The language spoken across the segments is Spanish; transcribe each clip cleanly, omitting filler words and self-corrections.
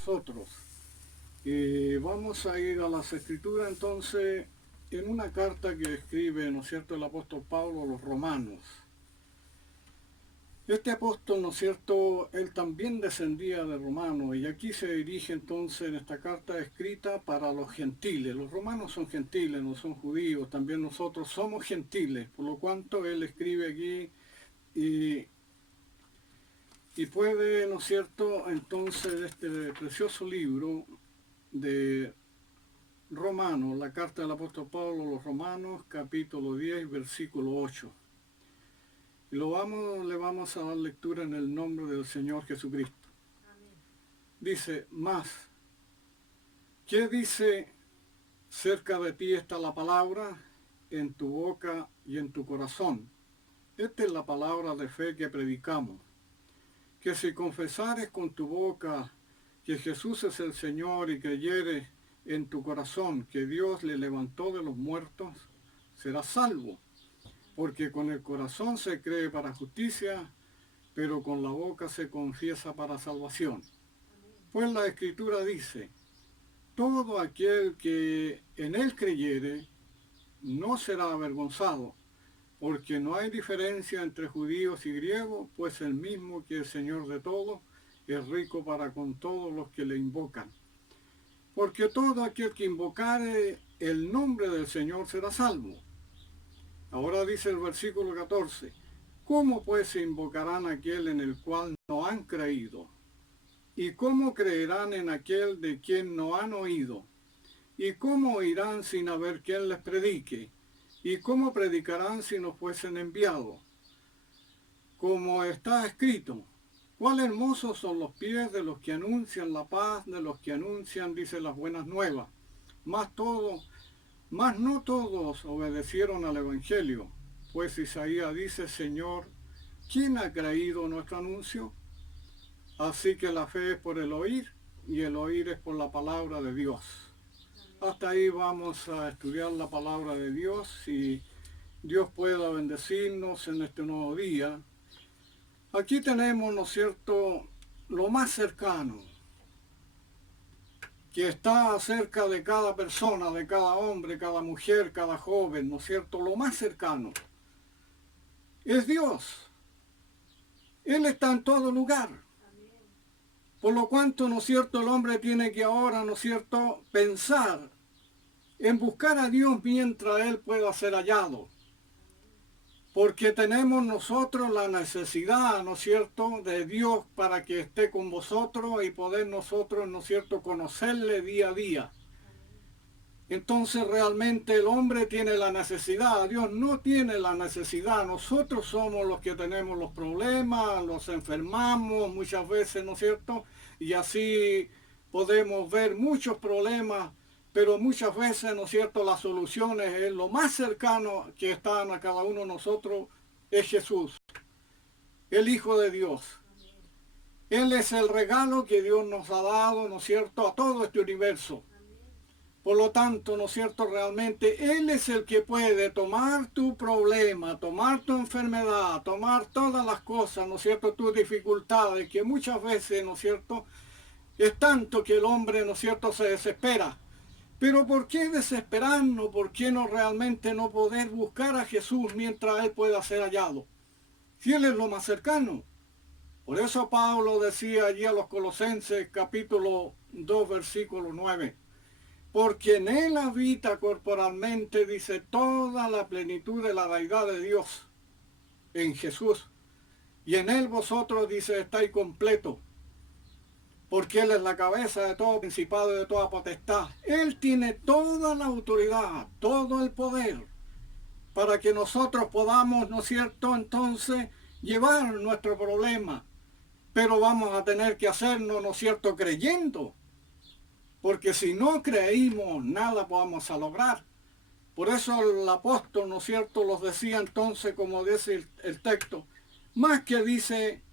nosotros. Vamos a ir a las Escrituras entonces en una carta que escribe, ¿no es cierto?, el apóstol Pablo a los romanos. Este apóstol, ¿no es cierto?, él también descendía de romanos, y aquí se dirige entonces en esta carta escrita para los gentiles. Los romanos son gentiles, no son judíos, también nosotros somos gentiles, por lo cuanto él escribe aquí y puede, ¿no es cierto?, entonces este precioso libro de Romanos, la carta del apóstol Pablo a los Romanos, capítulo 10, versículo 8. Y le vamos a dar lectura en el nombre del Señor Jesucristo. Amén. Dice, ¿qué dice? Cerca de ti está la palabra, en tu boca y en tu corazón. Esta es la palabra de fe que predicamos. Que si confesares con tu boca que Jesús es el Señor y creyeres en tu corazón que Dios le levantó de los muertos, serás salvo. Porque con el corazón se cree para justicia, pero con la boca se confiesa para salvación. Pues la Escritura dice, todo aquel que en él creyere no será avergonzado, porque no hay diferencia entre judíos y griegos, pues el mismo que es Señor de todos es rico para con todos los que le invocan. Porque todo aquel que invocare el nombre del Señor será salvo. Ahora dice el versículo 14, ¿cómo pues se invocarán a aquel en el cual no han creído? ¿Y cómo creerán en aquel de quien no han oído? ¿Y cómo oirán sin haber quien les predique? ¿Y cómo predicarán si no fuesen enviados? Como está escrito, cuán hermosos son los pies de los que anuncian la paz, de los que anuncian, dice, las buenas nuevas. Mas no todos obedecieron al Evangelio, pues Isaías dice, Señor, ¿quién ha creído nuestro anuncio? Así que la fe es por el oír, y el oír es por la palabra de Dios. Hasta ahí vamos a estudiar la palabra de Dios, y Dios pueda bendecirnos en este nuevo día. Aquí tenemos, ¿no es cierto?, lo más cercano, que está cerca de cada persona, de cada hombre, cada mujer, cada joven, ¿no es cierto? Lo más cercano es Dios. Él está en todo lugar. Por lo cuanto, ¿no es cierto?, el hombre tiene que ahora, ¿no es cierto?, pensar en buscar a Dios mientras Él pueda ser hallado. Porque tenemos nosotros la necesidad, ¿no es cierto?, de Dios para que esté con vosotros y poder nosotros, ¿no es cierto?, conocerle día a día. Entonces realmente el hombre tiene la necesidad, Dios no tiene la necesidad. Nosotros somos los que tenemos los problemas, los enfermamos muchas veces, ¿no es cierto? Y así podemos ver muchos problemas, pero muchas veces, ¿no es cierto?, las soluciones es lo más cercano que están a cada uno de nosotros, es Jesús, el Hijo de Dios. Él es el regalo que Dios nos ha dado, ¿no es cierto?, a todo este universo. Por lo tanto, ¿no es cierto?, realmente Él es el que puede tomar tu problema, tomar tu enfermedad, tomar todas las cosas, ¿no es cierto?, tus dificultades, que muchas veces, ¿no es cierto?, es tanto que el hombre, ¿no es cierto?, se desespera. Pero ¿por qué desesperarnos? ¿Por qué no realmente no poder buscar a Jesús mientras Él pueda ser hallado? Si Él es lo más cercano. Por eso Pablo decía allí a los Colosenses, capítulo 2, versículo 9. Porque en Él habita corporalmente, dice, toda la plenitud de la deidad de Dios, en Jesús. Y en Él vosotros, dice, estáis completos. Porque Él es la cabeza de todo principado y de toda potestad. Él tiene toda la autoridad, todo el poder, para que nosotros podamos, ¿no es cierto?, entonces, llevar nuestro problema. Pero vamos a tener que hacernos, ¿no es cierto?, creyendo. Porque si no creímos, nada vamos a lograr. Por eso el apóstol, ¿no es cierto?, los decía entonces, como dice el texto, más que dice,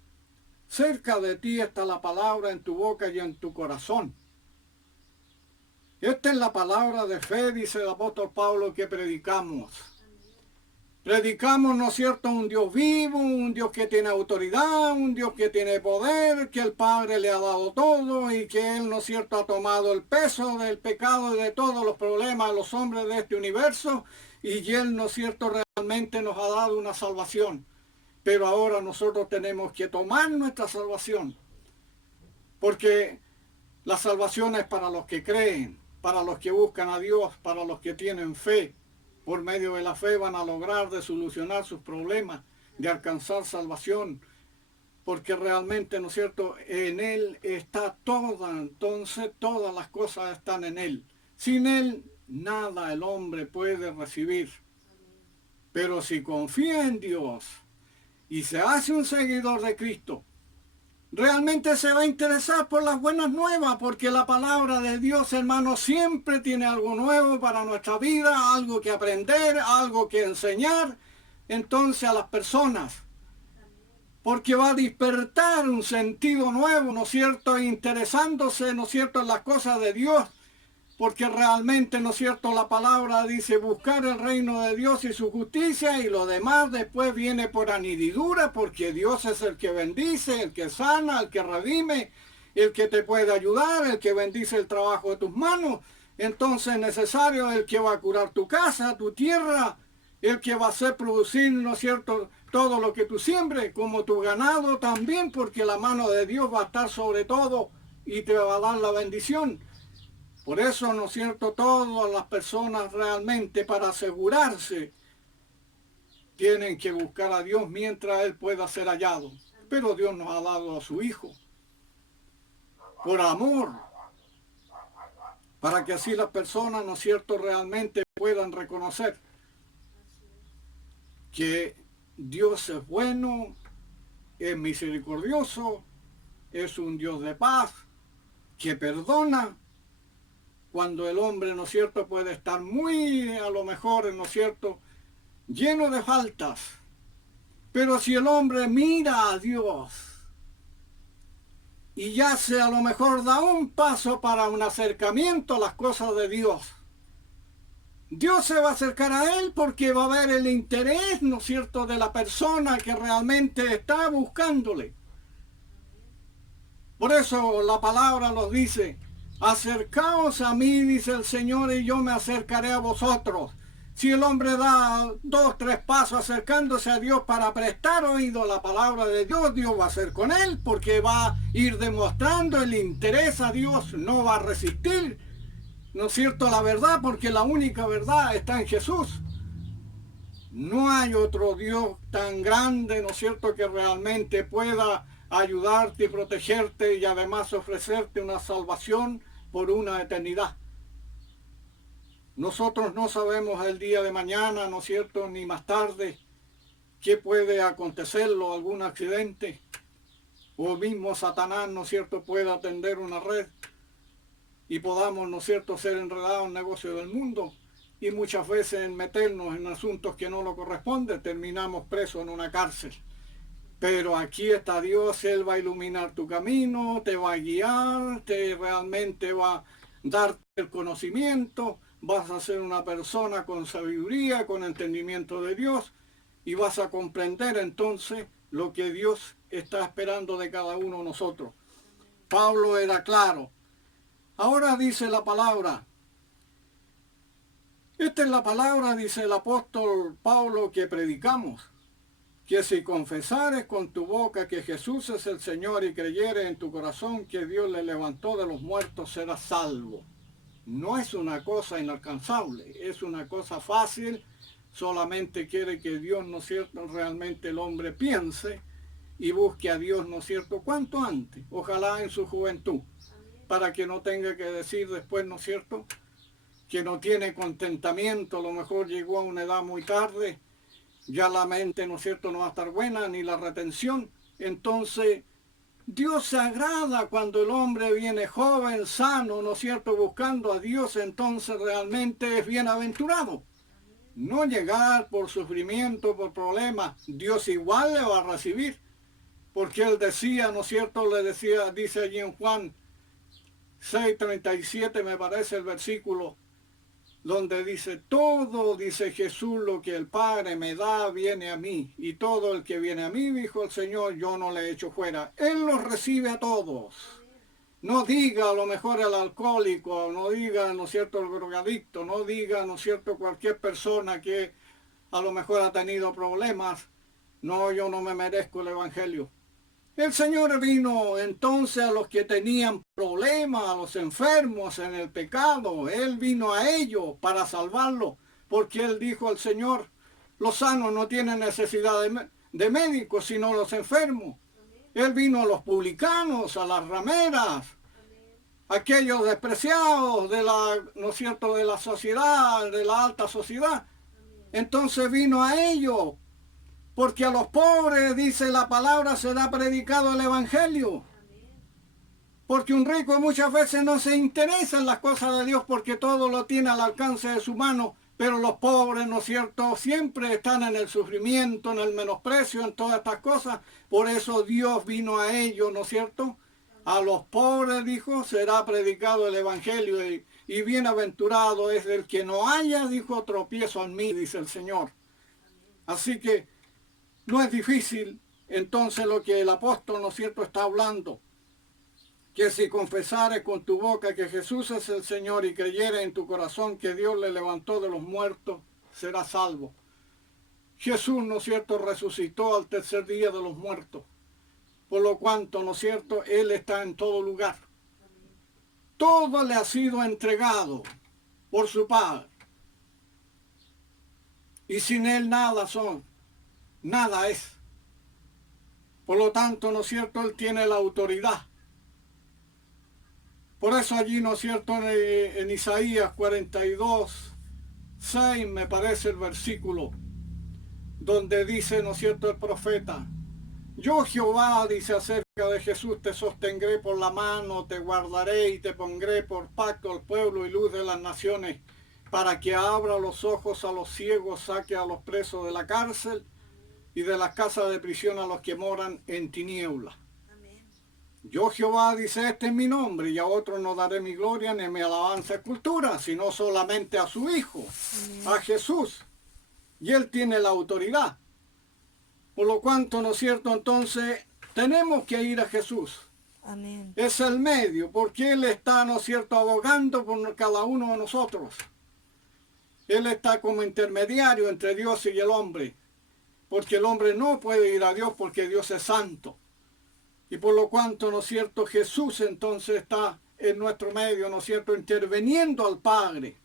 cerca de ti está la palabra en tu boca y en tu corazón. Esta es la palabra de fe, dice el apóstol Pablo, que predicamos. Predicamos, ¿no es cierto?, un Dios vivo, un Dios que tiene autoridad, un Dios que tiene poder, que el Padre le ha dado todo y que Él, ¿no es cierto?, ha tomado el peso del pecado y de todos los problemas de los hombres de este universo y Él, ¿no es cierto?, realmente nos ha dado una salvación. Pero ahora nosotros tenemos que tomar nuestra salvación, porque la salvación es para los que creen, para los que buscan a Dios, para los que tienen fe. Por medio de la fe van a lograr de solucionar sus problemas, de alcanzar salvación, porque realmente, ¿no es cierto?, en Él está toda, entonces todas las cosas están en Él. Sin Él, nada el hombre puede recibir. Pero si confía en Dios y se hace un seguidor de Cristo, realmente se va a interesar por las buenas nuevas, porque la palabra de Dios, hermano, siempre tiene algo nuevo para nuestra vida, algo que aprender, algo que enseñar, entonces a las personas, porque va a despertar un sentido nuevo, ¿no es cierto?, interesándose, ¿no es cierto?, en las cosas de Dios, porque realmente, ¿no es cierto?, la palabra dice buscar el reino de Dios y su justicia y lo demás después viene por añadidura, porque Dios es el que bendice, el que sana, el que redime, el que te puede ayudar, el que bendice el trabajo de tus manos. Entonces es necesario el que va a curar tu casa, tu tierra, el que va a hacer producir, ¿no es cierto?, todo lo que tú siembres, como tu ganado también, porque la mano de Dios va a estar sobre todo y te va a dar la bendición. Por eso, ¿no es cierto?, todas las personas realmente para asegurarse tienen que buscar a Dios mientras Él pueda ser hallado. Pero Dios nos ha dado a su Hijo por amor, para que así las personas, ¿no es cierto?, realmente puedan reconocer que Dios es bueno, es misericordioso, es un Dios de paz, que perdona, cuando el hombre, ¿no es cierto?, puede estar muy, a lo mejor, ¿no es cierto?, lleno de faltas. Pero si el hombre mira a Dios y ya se a lo mejor da un paso para un acercamiento a las cosas de Dios, Dios se va a acercar a él porque va a ver el interés, ¿no es cierto?, de la persona que realmente está buscándole. Por eso la palabra nos dice, acercaos a mí, dice el Señor, y yo me acercaré a vosotros. Si el hombre da 2, 3 pasos acercándose a Dios para prestar oído a la palabra de Dios, Dios va a hacer con él, porque va a ir demostrando el interés a Dios, no va a resistir, ¿no es cierto?, la verdad, porque la única verdad está en Jesús. No hay otro Dios tan grande, ¿no es cierto?, que realmente pueda ayudarte y protegerte y además ofrecerte una salvación por una eternidad. Nosotros no sabemos el día de mañana, ¿no es cierto?, ni más tarde, qué puede acontecerlo, algún accidente, o mismo Satanás, ¿no es cierto?, pueda tender una red y podamos, ¿no es cierto?, ser enredados en el negocio del mundo y muchas veces en meternos en asuntos que no lo corresponden, terminamos presos en una cárcel. Pero aquí está Dios, Él va a iluminar tu camino, te va a guiar, te realmente va a darte el conocimiento, vas a ser una persona con sabiduría, con entendimiento de Dios, y vas a comprender entonces lo que Dios está esperando de cada uno de nosotros. Pablo era claro. Ahora dice la palabra. Esta es la palabra, dice el apóstol Pablo, que predicamos. Que si confesares con tu boca que Jesús es el Señor y creyeres en tu corazón que Dios le levantó de los muertos, serás salvo. No es una cosa inalcanzable, es una cosa fácil, solamente quiere que Dios, ¿no es cierto?, realmente el hombre piense y busque a Dios, ¿no es cierto?, cuanto antes, ojalá en su juventud, para que no tenga que decir después, ¿no es cierto?, que no tiene contentamiento, a lo mejor llegó a una edad muy tarde, ya la mente, ¿no es cierto?, no va a estar buena, ni la retención. Entonces, Dios se agrada cuando el hombre viene joven, sano, ¿no es cierto?, buscando a Dios, entonces realmente es bienaventurado. No llegar por sufrimiento, por problemas, Dios igual le va a recibir. Porque Él decía, ¿no es cierto?, le decía, dice allí en Juan 6:37, me parece el versículo, donde dice, todo, dice Jesús, lo que el Padre me da, viene a mí. Y todo el que viene a mí, dijo el Señor, yo no le echo fuera. Él los recibe a todos. No diga a lo mejor el alcohólico, no diga, ¿no es cierto?, el drogadicto, no diga, ¿no es cierto?, cualquier persona que a lo mejor ha tenido problemas. No, yo no me merezco el Evangelio. El Señor vino entonces a los que tenían problemas, a los enfermos en el pecado. Él vino a ellos para salvarlos, porque Él dijo al Señor, los sanos no tienen necesidad de médicos, sino los enfermos. Él vino a los publicanos, a las rameras, aquellos despreciados de la, ¿no es cierto?, de la sociedad, de la alta sociedad. Entonces vino a ellos, porque a los pobres, dice la palabra, será predicado el Evangelio. Porque un rico muchas veces no se interesa en las cosas de Dios porque todo lo tiene al alcance de su mano, pero los pobres, ¿no es cierto?, siempre están en el sufrimiento, en el menosprecio, en todas estas cosas. Por eso Dios vino a ellos, ¿no es cierto? A los pobres, dijo, será predicado el Evangelio y bienaventurado es el que no haya, dijo, tropiezo en mí, dice el Señor. Así que no es difícil entonces lo que el apóstol, ¿no es cierto?, está hablando. Que si confesares con tu boca que Jesús es el Señor y creyeres en tu corazón que Dios le levantó de los muertos, serás salvo. Jesús, ¿no es cierto?, resucitó al tercer día de los muertos. Por lo cuanto, ¿no es cierto?, Él está en todo lugar. Todo le ha sido entregado por su Padre. Y sin Él nada son, nada es. Por lo tanto, ¿no es cierto?, Él tiene la autoridad. Por eso allí, ¿no es cierto?, en Isaías 42, 6, me parece el versículo, donde dice, ¿no es cierto?, el profeta, yo Jehová, dice acerca de Jesús, te sostendré por la mano, te guardaré y te pondré por pacto al pueblo y luz de las naciones, para que abra los ojos a los ciegos, saque a los presos de la cárcel y de las casas de prisión a los que moran en tinieblas. Yo Jehová, dice, este es mi nombre, y a otro no daré mi gloria ni mi alabanza escultura, sino solamente a su Hijo, a Jesús. Y Él tiene la autoridad. Por lo cuanto, ¿no es cierto?, entonces tenemos que ir a Jesús. Amén. Es el medio, porque Él está, ¿no es cierto?, abogando por cada uno de nosotros. Él está como intermediario entre Dios y el hombre, porque el hombre no puede ir a Dios porque Dios es santo. Y por lo cuanto, ¿no es cierto?, Jesús entonces está en nuestro medio, ¿no es cierto?, interviniendo al Padre.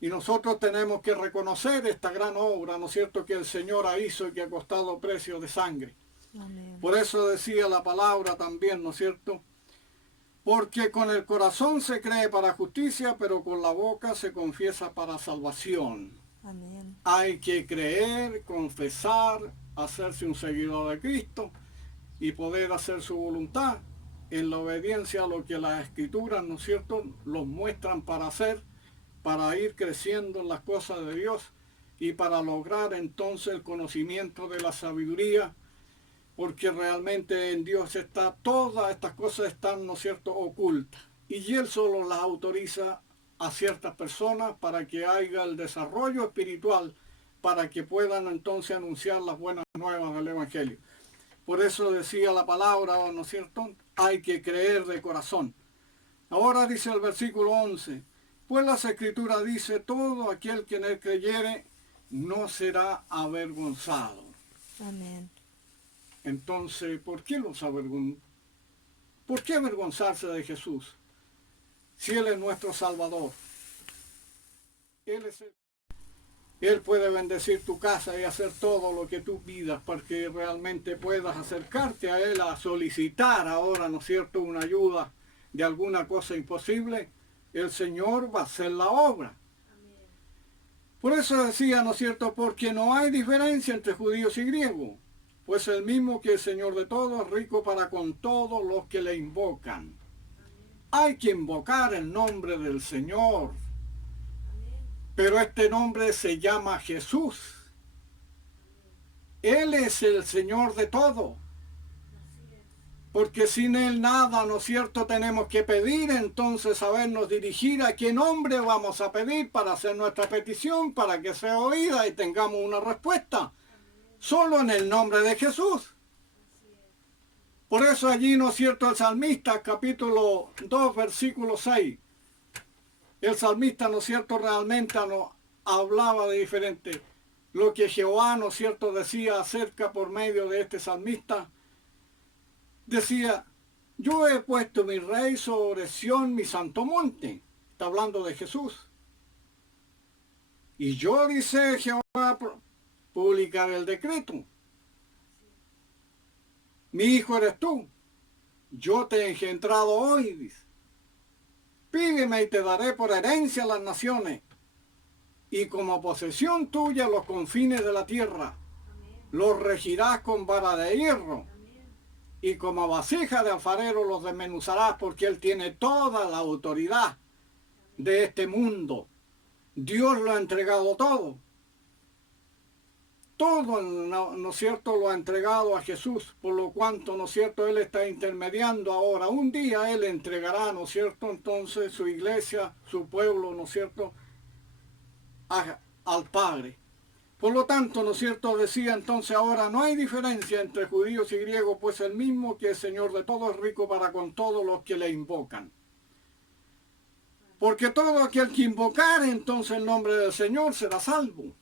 Y nosotros tenemos que reconocer esta gran obra, ¿no es cierto?, que el Señor hizo y que ha costado precio de sangre. Amén. Por eso decía la palabra también, ¿no es cierto?, porque con el corazón se cree para justicia, pero con la boca se confiesa para salvación. Amén. Hay que creer, confesar, hacerse un seguidor de Cristo y poder hacer su voluntad en la obediencia a lo que las Escrituras, ¿no es cierto?, los muestran para hacer, para ir creciendo en las cosas de Dios y para lograr entonces el conocimiento de la sabiduría, porque realmente en Dios está, todas estas cosas están, ¿no es cierto?, ocultas. Y Él solo las autoriza a ciertas personas para que haya el desarrollo espiritual, para que puedan entonces anunciar las buenas nuevas del Evangelio. Por eso decía la palabra, ¿no es cierto?, hay que creer de corazón. Ahora dice el versículo 11, pues las Escrituras dice, todo aquel que en Él creyere no será avergonzado. Amén. Entonces, ¿por qué los avergonzamos? ¿Por qué avergonzarse de Jesús? Si Él es nuestro Salvador. Él puede bendecir tu casa y hacer todo lo que tú pidas para que realmente puedas acercarte a Él, a solicitar ahora, ¿no es cierto?, una ayuda de alguna cosa imposible. El Señor va a hacer la obra. Amén. Por eso decía, ¿no es cierto?, porque no hay diferencia entre judíos y griegos, pues el mismo que el Señor de todos es rico para con todos los que le invocan. Amén. Hay que invocar el nombre del Señor. Pero este nombre se llama Jesús. Él es el Señor de todo. porque sin Él nada, ¿no es cierto?, tenemos que pedir. Entonces sabernos dirigir a qué nombre vamos a pedir para hacer nuestra petición, para que sea oída y tengamos una respuesta. Solo en el nombre de Jesús. Por eso allí, ¿no es cierto?, el salmista, capítulo 2, versículo 6. El salmista, ¿no es cierto?, realmente no hablaba de diferente. Lo que Jehová, ¿no es cierto?, decía acerca por medio de este salmista. Decía, yo he puesto mi rey sobre Sión, mi santo monte. Está hablando de Jesús. Y yo, dice Jehová, publicaré el decreto. Mi hijo eres tú. Yo te he engendrado hoy, dice. Pídeme y te daré por herencia a las naciones, y como posesión tuya los confines de la tierra. Los regirás con vara de hierro, y como vasija de alfarero los desmenuzarás, porque Él tiene toda la autoridad de este mundo. Dios lo ha entregado todo. Todo, ¿no es cierto?, lo ha entregado a Jesús, por lo cuanto, ¿no es cierto?, Él está intermediando ahora. Un día Él entregará, ¿no es cierto?, entonces su iglesia, su pueblo, ¿no es cierto?, al Padre. Por lo tanto, ¿no es cierto?, decía entonces ahora no hay diferencia entre judíos y griegos, pues el mismo que es Señor de todo es rico para con todos los que le invocan. Porque todo aquel que invocare entonces el nombre del Señor será salvo.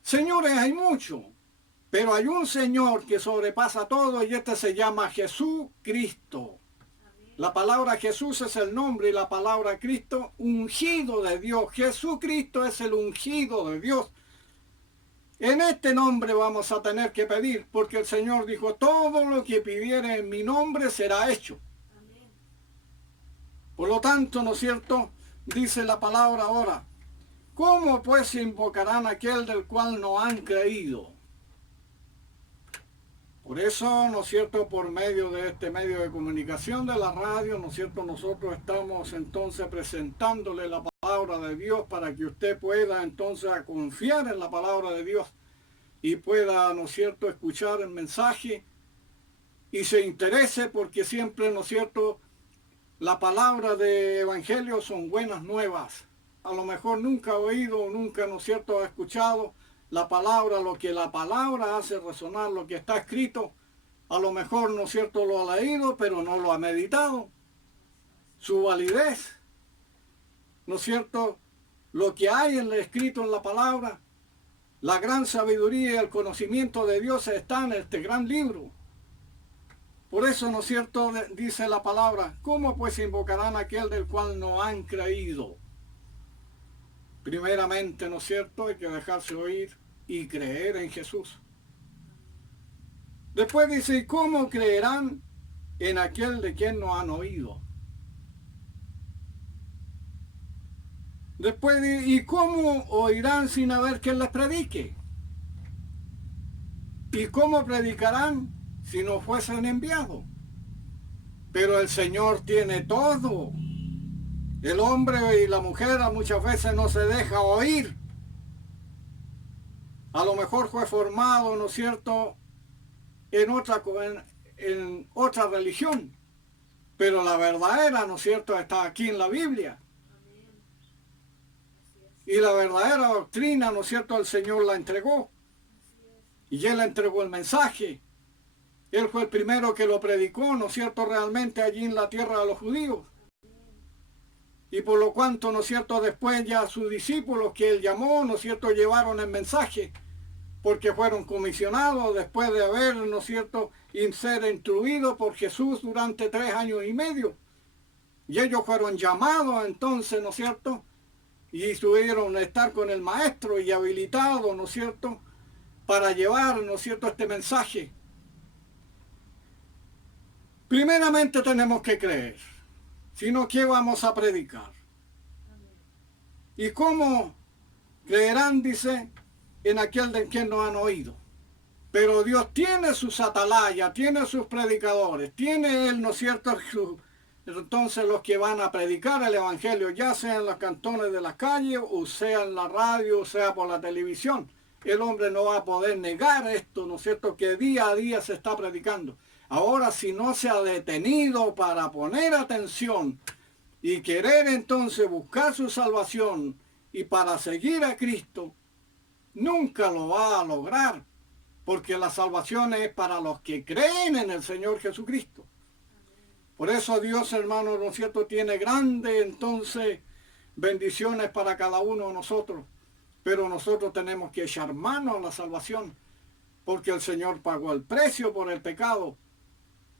Señores hay muchos, pero hay un Señor que sobrepasa todo y este se llama Jesucristo. La palabra Jesús es el nombre y la palabra Cristo, ungido de Dios. Jesucristo es el ungido de Dios. En este nombre vamos a tener que pedir, porque el Señor dijo, todo lo que pidiere en mi nombre será hecho. Por lo tanto, ¿no es cierto?, dice la palabra ahora, ¿cómo pues invocarán a aquel del cual no han creído? Por eso, ¿no es cierto?, por medio de este medio de comunicación de la radio, ¿no es cierto?, nosotros estamos entonces presentándole la palabra de Dios para que usted pueda entonces confiar en la palabra de Dios y pueda, ¿no es cierto?, escuchar el mensaje y se interese, porque siempre, ¿no es cierto?, la palabra de evangelio son buenas nuevas. A lo mejor nunca ha oído, nunca, ¿no es cierto?, ha escuchado la palabra, lo que la palabra hace resonar, lo que está escrito. A lo mejor, ¿no es cierto?, lo ha leído, pero no lo ha meditado. Su validez, ¿no es cierto?, lo que hay en lo escrito en la palabra, la gran sabiduría y el conocimiento de Dios está en este gran libro. Por eso, ¿no es cierto?, dice la palabra, ¿cómo pues invocarán a aquel del cual no han creído? Primeramente, ¿no es cierto?, hay que dejarse oír y creer en Jesús. Después dice, ¿y cómo creerán en aquel de quien no han oído? Después dice, ¿y cómo oirán sin haber quien les predique? ¿Y cómo predicarán si no fuesen enviados? Pero el Señor tiene todo. El hombre y la mujer muchas veces no se deja oír. A lo mejor fue formado, ¿no es cierto?, en otra religión. Pero la verdadera, ¿no es cierto?, está aquí en la Biblia. Y la verdadera doctrina, ¿no es cierto?, el Señor la entregó. Y Él entregó el mensaje. Él fue el primero que lo predicó, ¿no es cierto?, realmente allí en la tierra de los judíos. Y por lo cuanto, ¿no es cierto?, después ya sus discípulos que Él llamó, ¿no es cierto?, llevaron el mensaje, porque fueron comisionados después de haber, ¿no es cierto?, ser instruidos por Jesús durante 3 años y medio. Y ellos fueron llamados entonces, ¿no es cierto?, y estuvieron a estar con el Maestro y habilitados, ¿no es cierto?, para llevar, ¿no es cierto?, este mensaje. Primeramente tenemos que creer, sino que vamos a predicar. ¿Y cómo creerán? Dice, en aquel de quien no han oído. Pero Dios tiene sus atalayas, tiene sus predicadores, tiene Él, ¿no es cierto?, entonces los que van a predicar el Evangelio, ya sea en los cantones de las calles, o sea en la radio, o sea por la televisión. El hombre no va a poder negar esto, ¿no es cierto?, que día a día se está predicando. Ahora, si no se ha detenido para poner atención y querer entonces buscar su salvación y para seguir a Cristo, nunca lo va a lograr, porque la salvación es para los que creen en el Señor Jesucristo. Por eso Dios, hermano, ¿no es cierto?, tiene grandes entonces bendiciones para cada uno de nosotros, pero nosotros tenemos que echar mano a la salvación, porque el Señor pagó el precio por el pecado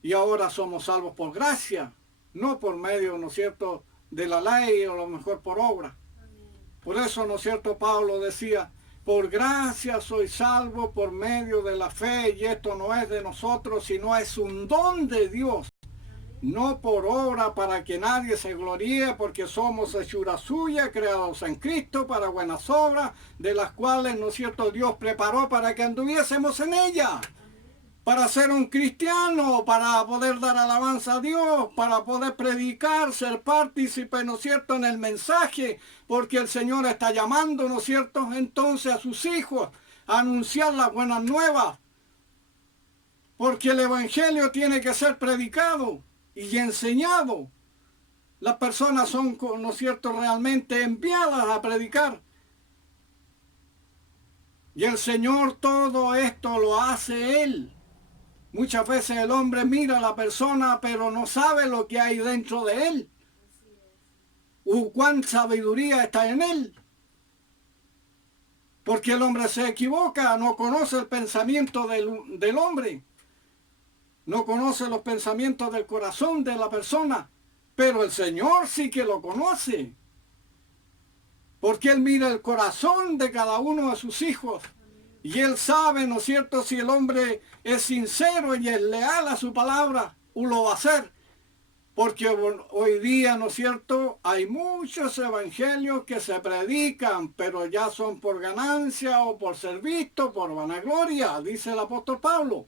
y ahora somos salvos por gracia, no por medio, ¿no es cierto?, de la ley o a lo mejor por obra. Por eso, ¿no es cierto?, Pablo decía, por gracia soy salvo por medio de la fe, y esto no es de nosotros, sino es un don de Dios, no por obra para que nadie se gloríe, porque somos hechura suya, creados en Cristo para buenas obras, de las cuales, ¿no es cierto?, Dios preparó para que anduviésemos en ellas. Para ser un cristiano, para poder dar alabanza a Dios, para poder predicar, ser partícipe, ¿no es cierto?, en el mensaje, porque el Señor está llamando, ¿no es cierto?, entonces a sus hijos a anunciar las buenas nuevas, porque el Evangelio tiene que ser predicado y enseñado. Las personas son, ¿no es cierto?, realmente enviadas a predicar. Y el Señor todo esto lo hace Él. Muchas veces el hombre mira a la persona, pero no sabe lo que hay dentro de él. O cuán sabiduría está en él. Porque el hombre se equivoca, no conoce el pensamiento del hombre. No conoce los pensamientos del corazón de la persona. Pero el Señor sí que lo conoce. Porque Él mira el corazón de cada uno de sus hijos. Y Él sabe, ¿no es cierto?, si el hombre es sincero y es leal a su palabra, o lo va a hacer. Porque hoy día, ¿no es cierto?, hay muchos evangelios que se predican, pero ya son por ganancia o por ser visto, por vanagloria, dice el apóstol Pablo.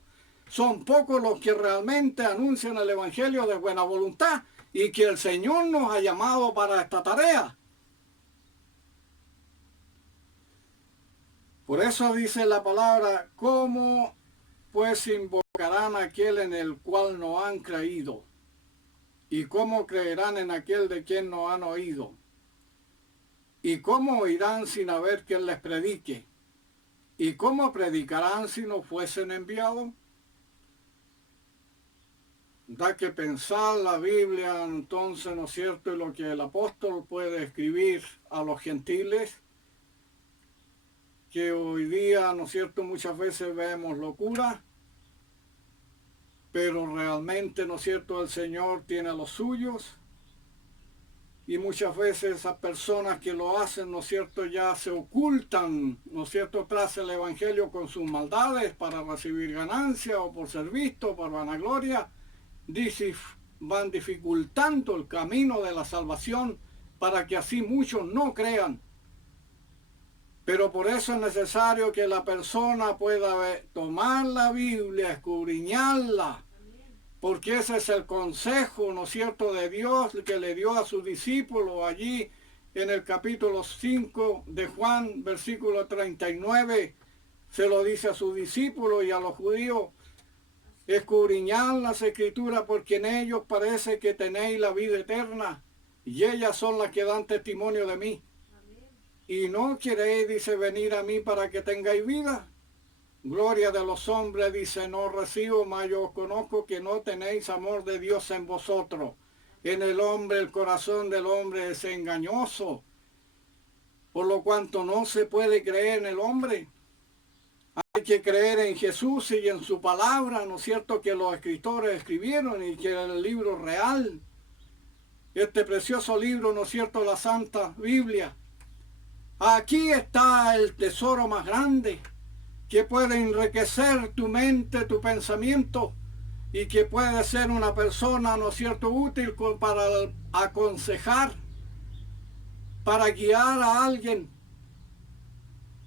Son pocos los que realmente anuncian el evangelio de buena voluntad y que el Señor nos ha llamado para esta tarea. Por eso dice la palabra, ¿cómo pues invocarán a aquel en el cual no han creído? ¿Y cómo creerán en aquel de quien no han oído? ¿Y cómo oirán sin haber quien les predique? ¿Y cómo predicarán si no fuesen enviados? Da que pensar la Biblia entonces, ¿no es cierto?, y lo que el apóstol puede escribir a los gentiles, que hoy día, ¿no es cierto?, muchas veces vemos locura, pero realmente, ¿no es cierto?, el Señor tiene a los suyos, y muchas veces esas personas que lo hacen, ¿no es cierto?, ya se ocultan, ¿no es cierto?, tras el Evangelio con sus maldades para recibir ganancia o por ser visto, por vanagloria, van dificultando el camino de la salvación para que así muchos no crean. Pero por eso es necesario que la persona pueda tomar la Biblia, escudriñarla, porque ese es el consejo, ¿no es cierto?, de Dios que le dio a sus discípulos allí en el capítulo 5 de Juan, versículo 39, se lo dice a sus discípulos y a los judíos, escudriñad las escrituras porque en ellos parece que tenéis la vida eterna y ellas son las que dan testimonio de mí. Y no queréis, dice, venir a mí para que tengáis vida. Gloria de los hombres, dice, no recibo, mas yo os conozco que no tenéis amor de Dios en vosotros. En el hombre, el corazón del hombre es engañoso, por lo cuanto no se puede creer en el hombre. Hay que creer en Jesús y en su palabra, ¿no es cierto?, que los escritores escribieron y que el libro real, este precioso libro, ¿no es cierto?, la Santa Biblia. Aquí está el tesoro más grande que puede enriquecer tu mente, tu pensamiento y que puede ser una persona, ¿no es cierto?, útil para aconsejar, para guiar a alguien.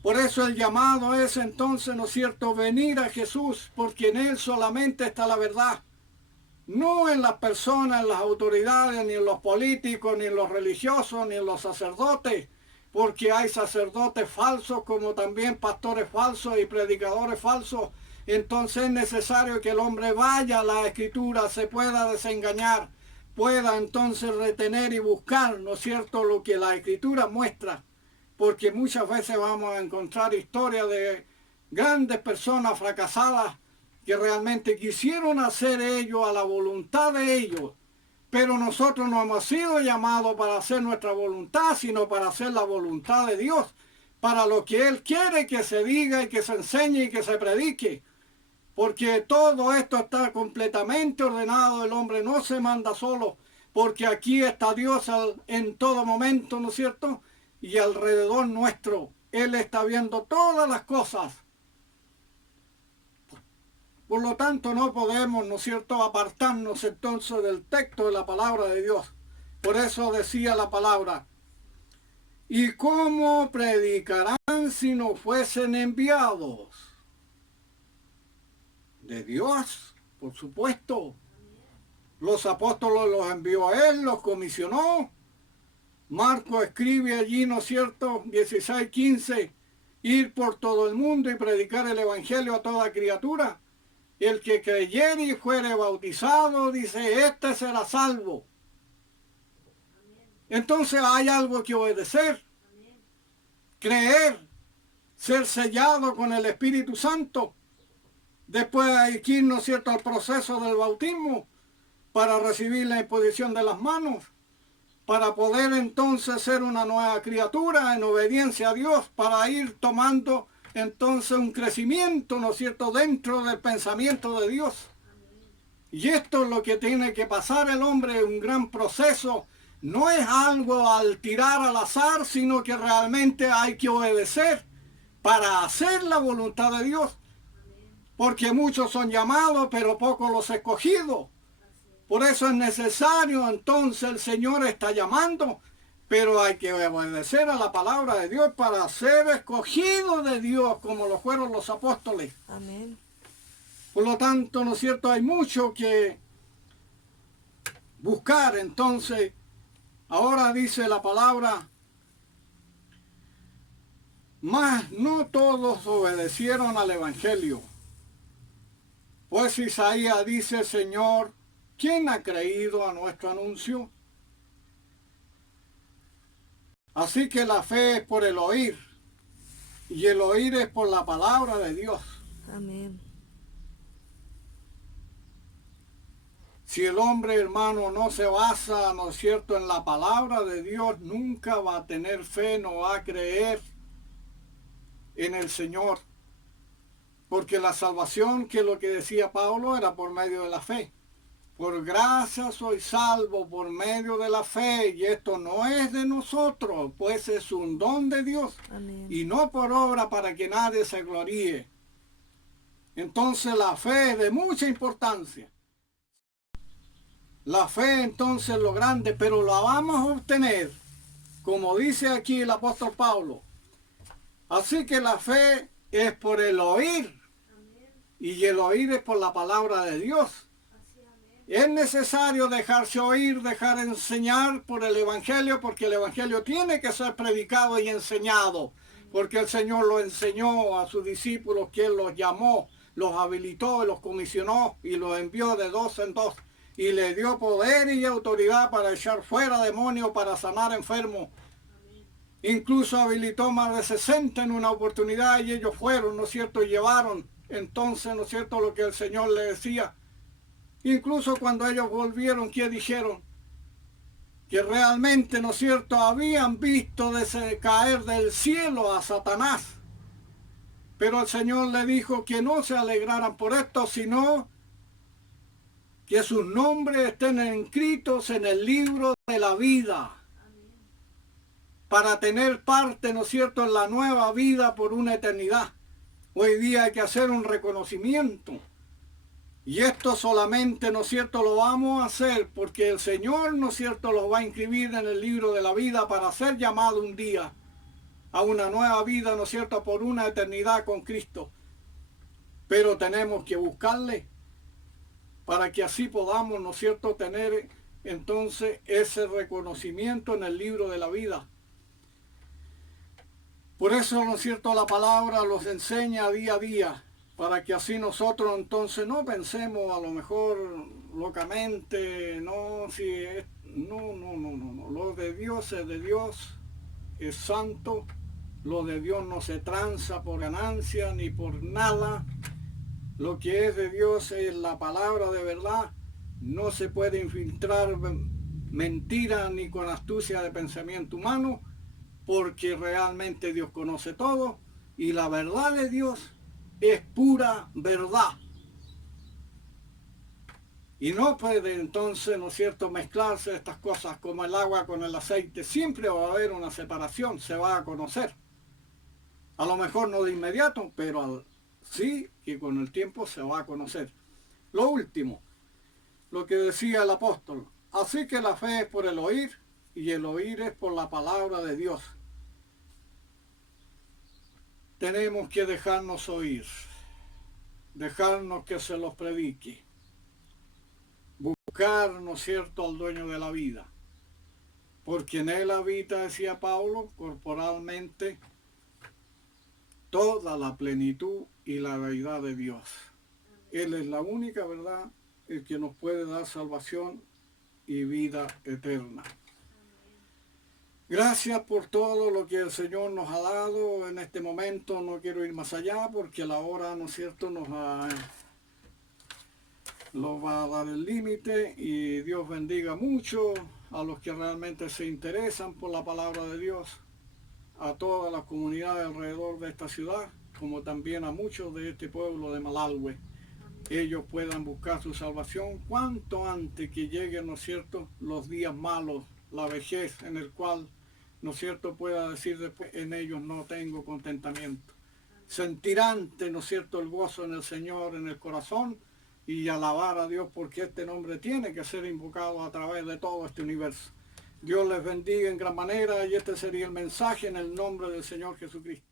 Por eso el llamado es entonces, ¿no es cierto?, venir a Jesús, porque en Él solamente está la verdad. No en las personas, en las autoridades, ni en los políticos, ni en los religiosos, ni en los sacerdotes, porque hay sacerdotes falsos como también pastores falsos y predicadores falsos entonces es necesario que el hombre vaya a la Escritura, se pueda desengañar, pueda entonces retener y buscar, ¿no es cierto?, lo que la Escritura muestra, porque muchas veces vamos a encontrar historias de grandes personas fracasadas que realmente quisieron hacer ellos a la voluntad de ellos, pero nosotros no hemos sido llamados para hacer nuestra voluntad, sino para hacer la voluntad de Dios, para lo que Él quiere que se diga y que se enseñe y que se predique. Porque todo esto está completamente ordenado, el hombre no se manda solo, porque aquí está Dios en todo momento, ¿no es cierto? Y alrededor nuestro, Él está viendo todas las cosas. Por lo tanto, no podemos, ¿no es cierto?, apartarnos entonces del texto de la palabra de Dios. Por eso decía la palabra, ¿y cómo predicarán si no fuesen enviados? De Dios, por supuesto. Los apóstoles los envió a Él, los comisionó. Marcos escribe allí, ¿no es cierto?, 16:15, ir por todo el mundo y predicar el evangelio a toda criatura. El que creyere y fuere bautizado, dice, este será salvo. Entonces hay algo que obedecer, creer, ser sellado con el Espíritu Santo. Después hay que ir, ¿no es cierto?, al proceso del bautismo para recibir la imposición de las manos, para poder entonces ser una nueva criatura en obediencia a Dios, para ir tomando entonces un crecimiento, ¿no es cierto?, dentro del pensamiento de Dios. Y esto es lo que tiene que pasar el hombre, un gran proceso. No es algo al tirar al azar, sino que realmente hay que obedecer para hacer la voluntad de Dios. Porque muchos son llamados, pero pocos los escogidos. Por eso es necesario, entonces el Señor está llamando, pero hay que obedecer a la palabra de Dios para ser escogido de Dios, como lo fueron los apóstoles. Amén. Por lo tanto, ¿no es cierto?, hay mucho que buscar. Entonces, ahora dice la palabra, mas no todos obedecieron al Evangelio. Pues Isaías dice, Señor, ¿quién ha creído a nuestro anuncio? Así que la fe es por el oír, y el oír es por la palabra de Dios. Amén. Si el hombre, hermano, no se basa, ¿no es cierto?, en la palabra de Dios, nunca va a tener fe, no va a creer en el Señor. Porque la salvación, que es lo que decía Pablo, era por medio de la fe. Por gracia soy salvo por medio de la fe, y esto no es de nosotros, pues es un don de Dios. Amén. Y no por obra para que nadie se gloríe. Entonces la fe es de mucha importancia. La fe entonces es lo grande, pero la vamos a obtener, como dice aquí el apóstol Pablo. Así que la fe es por el oír, y el oír es por la palabra de Dios. Es necesario dejarse oír, dejar enseñar por el Evangelio, porque el Evangelio tiene que ser predicado y enseñado, porque el Señor lo enseñó a sus discípulos, que Él los llamó, los habilitó, los comisionó y los envió de dos en dos, y le dio poder y autoridad para echar fuera demonios, para sanar enfermos. Incluso habilitó más de 60 en una oportunidad, y ellos fueron, ¿no es cierto?, y llevaron entonces, ¿no es cierto?, lo que el Señor le decía. Incluso cuando ellos volvieron, ¿qué dijeron? Que realmente, ¿no es cierto?, habían visto caer del cielo a Satanás. Pero el Señor le dijo que no se alegraran por esto, sino que sus nombres estén inscritos en el libro de la vida. Para tener parte, ¿no es cierto?, en la nueva vida por una eternidad. Hoy día hay que hacer un reconocimiento. Y esto solamente, ¿no es cierto?, lo vamos a hacer porque el Señor, ¿no es cierto?, lo va a inscribir en el libro de la vida para ser llamado un día a una nueva vida, ¿no es cierto?, por una eternidad con Cristo. Pero tenemos que buscarle para que así podamos, ¿no es cierto?, tener entonces ese reconocimiento en el libro de la vida. Por eso, ¿no es cierto?, la palabra los enseña día a día. para que así nosotros entonces no pensemos a lo mejor locamente, no, si es, no, lo de Dios es de Dios, es santo, lo de Dios no se tranza por ganancia ni por nada, lo que es de Dios es la palabra de verdad, no se puede infiltrar mentira ni con astucia de pensamiento humano, porque realmente Dios conoce todo y la verdad de Dios es pura verdad. Y no puede entonces, ¿no es cierto?, mezclarse estas cosas como el agua con el aceite. Siempre va a haber una separación, se va a conocer. A lo mejor no de inmediato, pero sí que con el tiempo se va a conocer. Lo último, lo que decía el apóstol. Así que la fe es por el oír y el oír es por la palabra de Dios. Tenemos que dejarnos oír, dejarnos que se los predique, buscar, ¿no es cierto?, al dueño de la vida, porque en él habita, decía Pablo, corporalmente toda la plenitud y la deidad de Dios. Él es la única verdad, el que nos puede dar salvación y vida eterna. Gracias por todo lo que el Señor nos ha dado en este momento. No quiero ir más allá porque la hora, ¿no es cierto?, nos va a dar el límite, y Dios bendiga mucho a los que realmente se interesan por la palabra de Dios, a toda la comunidad alrededor de esta ciudad, como también a muchos de este pueblo de Malalhue. Ellos puedan buscar su salvación cuanto antes que lleguen, ¿no es cierto?, los días malos, la vejez, en el cual, ¿no es cierto?, pueda decir después, en ellos no tengo contentamiento. Sentirán, ¿no es cierto?, el gozo en el Señor, en el corazón, y alabar a Dios, porque este nombre tiene que ser invocado a través de todo este universo. Dios les bendiga en gran manera, y este sería el mensaje en el nombre del Señor Jesucristo.